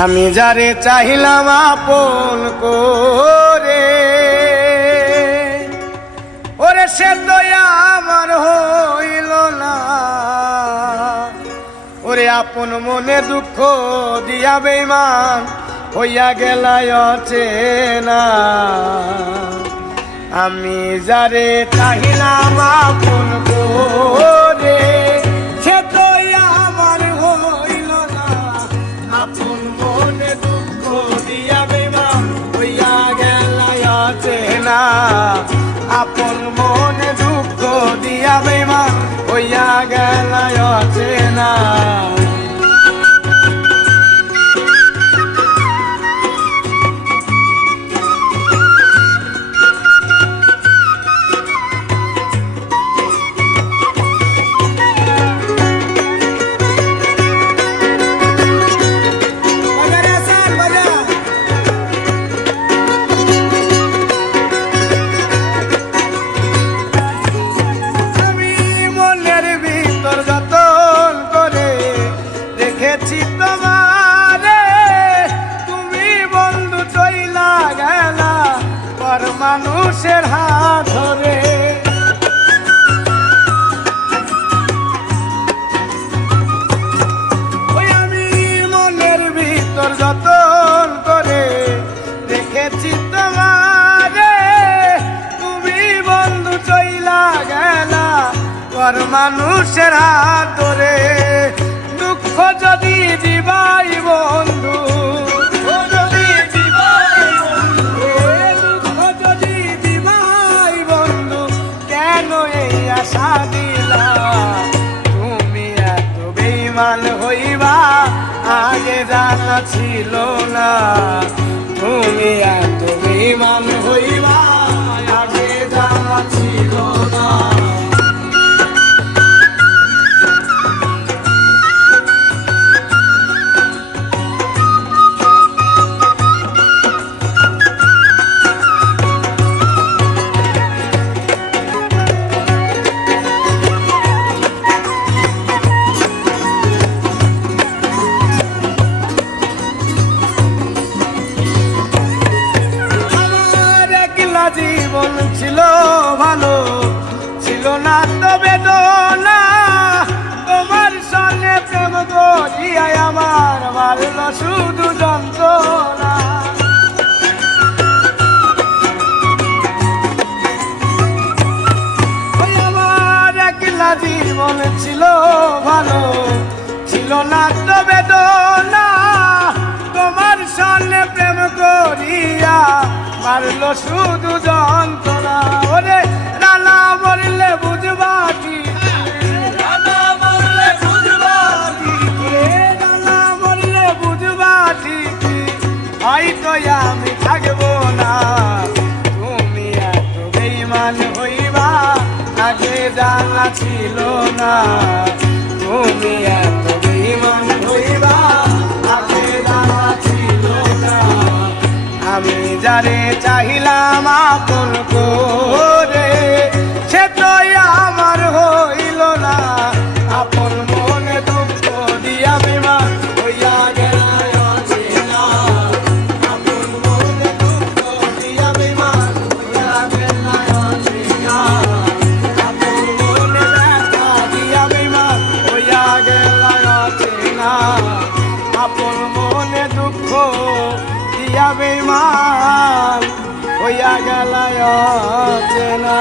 আমি যারে চাহিলাম আপন করে, ওরে সে তো আমার হইল না। ওরে আপন মনে দুঃখ দিয়া বেঈমান হইয়া গেলায় অচেনা। আমি যারে চাহিলাম আপন করে, সে তো আমার হইল না। আপন মনে দুঃখ দিয়া বেঈমান হইয়া গেলায় অচেনা। আপন মনে দুঃখ দিয়া বেঈমান হইয়া গেলায় অচেনা। মানুষের হাত ধরে ওই আমি মনের ভিতর যতন করে রেখেছি তোমারে। তুমি বন্ধু চইলা গেলা পর মানুষের হাত ধরে। দুঃখ যদি দিবাই বন্ধু, তুমি এত বেঈমান হইবা আগে জানা ছিল না। তুমি এত বেঈমান হইবা আগে জানা ছিল না। জীবন ছিল ভালো, ছিল না তো বেদনা। তোমার সঙ্গে প্রেম করিয়াই আমার মারল শুধু যন্ত্রণা। আমার একলা জীবন ছিল ভালো, ছিল না তো বেদনা। তোমার সঙ্গে প্রেম করিয়া মারলো শুধু যন্ত্রণা। ওরে রানা মরলে বুঝবা কি, রানা মরলে বুঝবা কি, রানা মরলে বুঝবা ঠিকই হয়তো আমি থাকবো না। তুমি এত বেঈমান হইবা আগে জানা ছিল না। তুমি এত বেঈমান হইবা আগে জানা ছিল না। আমি যারে চাহিলাম আপন করে, সে তো আমার হইল না। আপন মনে দুঃখ দিয়া বেঈমান হইয়া গেলায় অচেনা। আপন মনে দুঃখ দিয়া বেঈমান হইয়া গেলায় অচেনা। আপন মনে ব্যথা দিয়া বেঈমান হইয়া গেলায় অচেনা। আপন মনে দুঃখ দিয়া বেঈমান হইয়া গেলায় অচেনা।